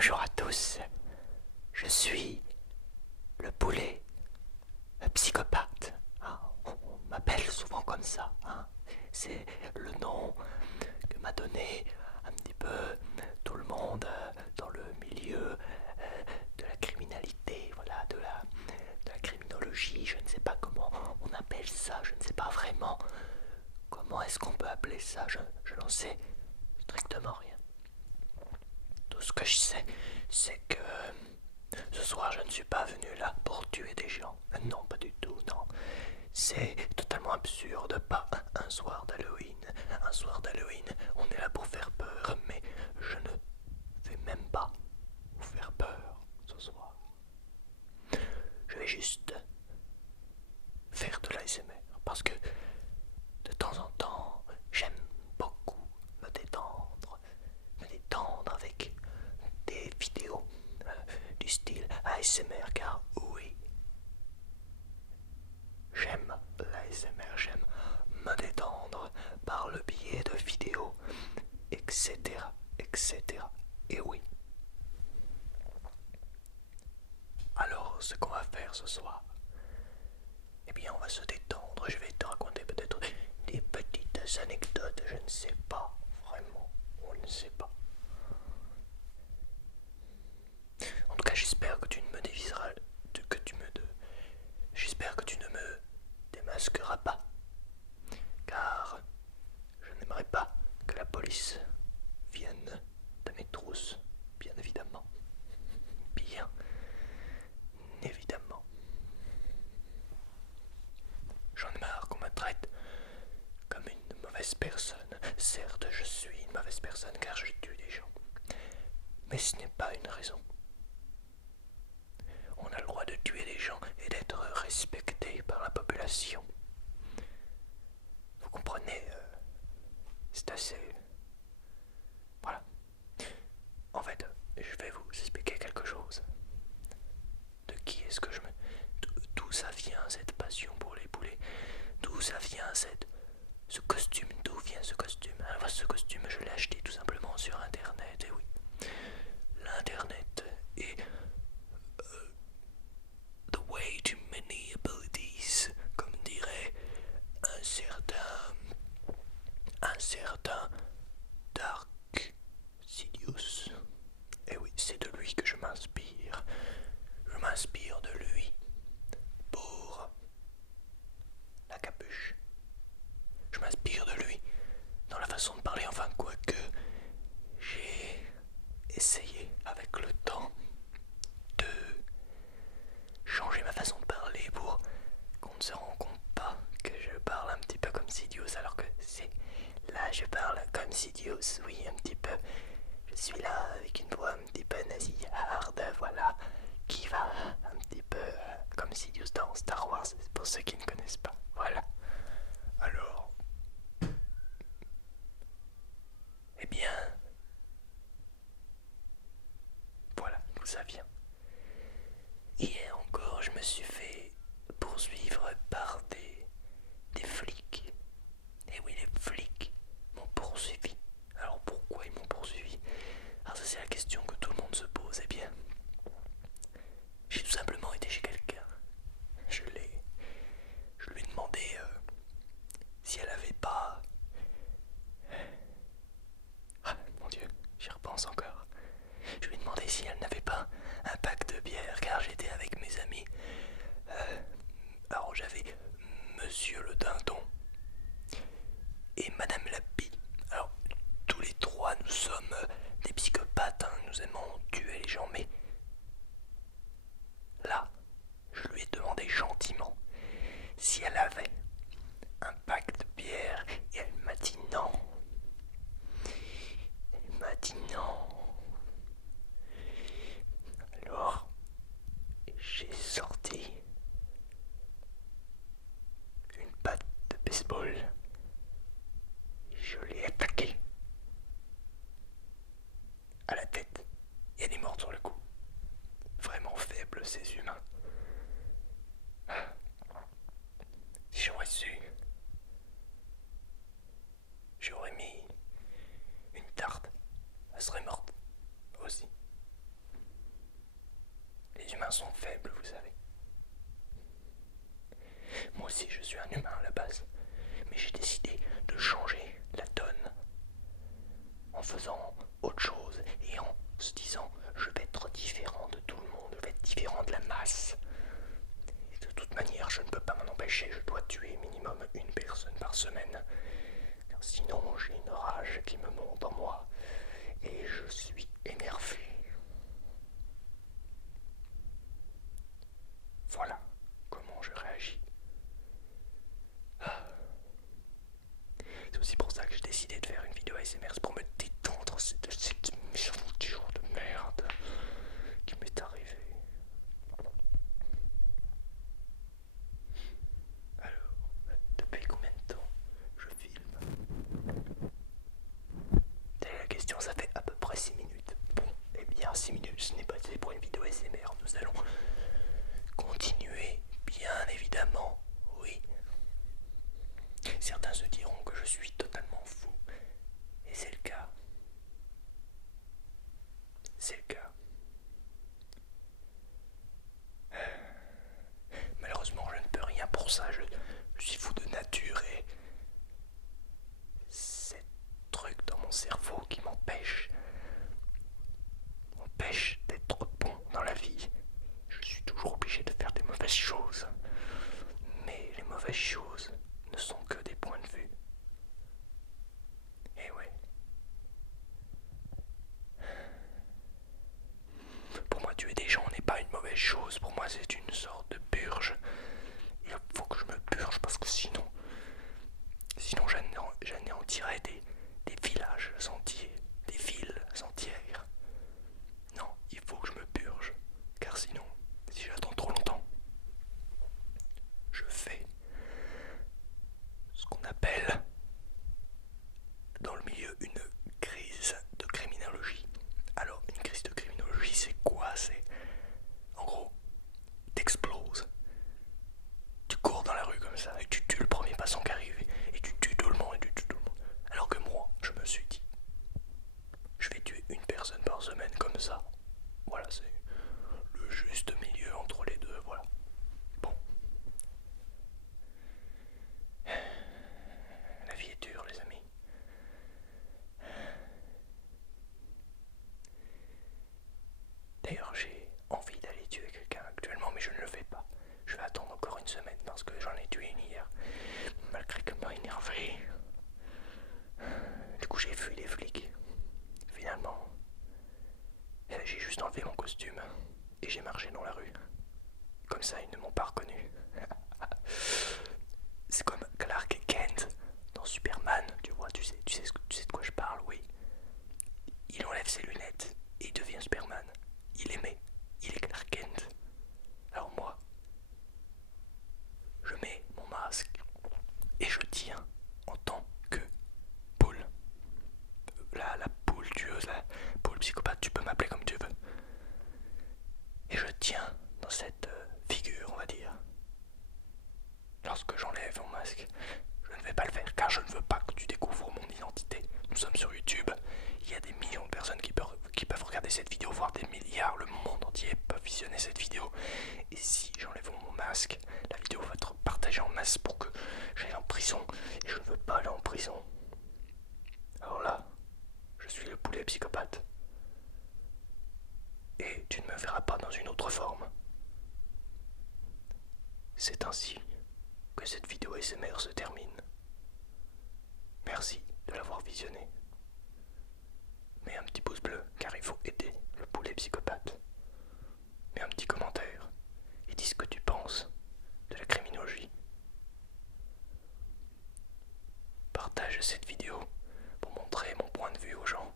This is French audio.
Bonjour à tous, je suis le poulet, le psychopathe. Hein, on m'appelle souvent comme ça. Hein. C'est le nom que m'a donné un petit peu tout le monde dans le milieu de la criminalité, voilà, de la criminologie. Je ne sais pas comment on appelle ça, je ne sais pas vraiment comment est-ce qu'on peut appeler ça. Je n'en sais strictement rien. Tout ce que je sais, c'est que ce soir, je ne suis pas venu là pour tuer des gens. Non, pas du tout, non. C'est totalement absurde. Pas un soir d'Halloween. Un soir d'Halloween, on est là pour faire peur, mais je ne vais même pas vous faire peur ce soir. Je vais juste faire de l'ASMR parce que de temps en temps, j'aime beaucoup me détendre avec des vidéos du style ASMR, car oui, j'aime l'ASMR, j'aime me détendre par le biais de vidéos, etc., etc. Et oui. Alors, ce qu'on va faire ce soir, eh bien, on va se détendre. Je vais te raconter peut-être des petites anecdotes, je ne sais pas, vraiment, on ne sait pas. En tout cas, j'espère que tu ne me déviseras, j'espère que tu ne me démasqueras pas, car je n'aimerais pas que la police vienne de mes trousses, bien évidemment. Bien évidemment. J'en ai marre qu'on me traite comme une mauvaise personne. Certes, je suis une mauvaise personne car je tue des gens. Mais ce n'est pas une raison. On a le droit de tuer des gens et d'être respecté par la population. Vous comprenez, c'est assez... Voilà. En fait, je vais vous expliquer quelque chose. De qui est-ce que je me... D'où ça vient cette passion pour les poulets? D'où ça vient ce costume? D'où vient ce costume? Alors ce costume, je l'ai acheté tout simplement sur internet, et oui. L'internet est the way to many abilities, comme dirait un certain Dark Sidious. Et oui, c'est de lui que je m'inspire. Je m'inspire de lui pour la capuche. Je m'inspire de lui dans la façon de parler, enfin quoique j'ai essayé avec le temps de changer ma façon de parler pour qu'on ne se rende compte pas que je parle un petit peu comme Sidious, alors que c'est là je parle comme Sidious, oui, un petit peu. Je suis là avec une voix un petit peu nasillarde, voilà, qui va un petit peu comme Sidious dans Star Wars, c'est pour ceux qui ne connaissent pas, voilà. Alors, eh bien, voilà d'où ça vient. Hier encore, je me suis fait poursuivre par des flics. Et oui, les flics m'ont poursuivi. Alors pourquoi ils m'ont poursuivi? Alors ça c'est la question que tout le monde se pose. Eh bien, j'ai tout simplement été chez quelqu'un. Je lui ai demandé si elle avait pas... Ah mon Dieu, j'y repense encore. Je lui ai demandé si elle n'avait pas un pack de bière, car j'étais avec mes amis. Alors j'avais Monsieur le Dindon et Madame la Pie. Alors tous les trois nous sommes des psychopathes, hein, nous aimons tuer les gens, mais là, je lui ai demandé gentiment si elle avait un pack de bière et elle m'a dit non. Elle m'a dit non. Alors, j'ai sorti une batte de baseball. Je l'ai attaquée à la tête et elle est morte sur le coup. les humains sont faibles, vous savez. Moi aussi, je suis un humain à la base. Mais j'ai décidé de changer la donne en faisant autre chose et en se disant je vais être différent de tout le monde, je vais être différent de la masse. Et de toute manière, je ne peux pas m'en empêcher, je dois tuer minimum une personne par semaine. Car sinon, j'ai une rage qui me monte en moi et je suis énervé. Voilà comment je réagis. C'est aussi pour ça que j'ai décidé de faire une vidéo ASMR, c'est pour me détendre de cette mésaventure de merde qui m'est arrivée. Alors, depuis combien de temps je filme? Telle est la question, ça fait à peu près 6 minutes. Bon, eh bien 6 minutes, ce n'est pas assez pour une vidéo ASMR. Nous allons continuer, bien évidemment, oui. Certains se diront que je suis totalement fou. Et c'est le cas. C'est le cas. Malheureusement, je ne peux rien pour ça. Je suis fou de nature et c'est truc dans mon cerveau qui m'empêche d'être bon dans la vie. Je suis toujours obligé de faire des mauvaises choses. Mais les mauvaises choses ne sont que des points de vue. Et ouais. Pour moi, tuer des gens n'est pas une mauvaise chose. Pour moi, c'est une sorte de purge. Il faut que je me purge parce que sinon j'anéantirais des villages entiers, des villes entières. Non, il faut que je me purge. Car sinon, si j'attends trop longtemps, je fais ce qu'on appelle dans le milieu une crise de criminologie. Alors, une crise de criminologie, c'est quoi? C'est en gros, t'exploses. Tu cours dans la rue comme ça et tu tues le premier passant qui arrive et tu tues tout le monde et tu tues tout le monde. Alors que moi, je me suis dit, je vais tuer une personne par semaine comme ça. Voilà, c'est le juste milieu entre les deux, voilà. Bon. La vie est dure, les amis. D'ailleurs, j'ai envie d'aller tuer quelqu'un actuellement, mais je ne le fais pas. Je vais attendre encore une semaine parce que j'en ai tué une hier. Malgré qu'elle m'a énervé. Du coup, j'ai fui les flics. Finalement, j'ai juste enlevé mon costume et j'ai marché dans la rue. Comme ça, ils ne m'ont pas reconnu. C'est comme Clark Kent dans Superman, tu vois, tu sais de quoi je parle, oui. Il enlève ses lunettes et il devient Superman. Il est Clark Kent. Alors moi, je mets mon masque et je tiens en tant que poule. La poule tueuse, la poule psychopathe, tu peux m'appeler comme tu veux. Et je tiens dans cette figure, on va dire. Lorsque j'enlève mon masque, je ne vais pas le faire car je ne veux pas que tu découvres mon identité. Nous sommes sur YouTube, il y a des millions de personnes qui peuvent regarder cette vidéo, voire des milliards, le monde entier peut visionner cette vidéo. Et si j'enlève mon masque, la vidéo va être partagée en masse pour que j'aille en prison. Et je ne veux pas aller en prison. Alors là, je suis le poulet psychopathe. Et tu ne me verras pas dans une autre forme. C'est ainsi que cette vidéo ASMR se termine. Merci de l'avoir visionné. Mets un petit pouce bleu car il faut aider le poulet psychopathe. Mets un petit commentaire et dis ce que tu penses de la criminologie. Partage cette vidéo pour montrer mon point de vue aux gens.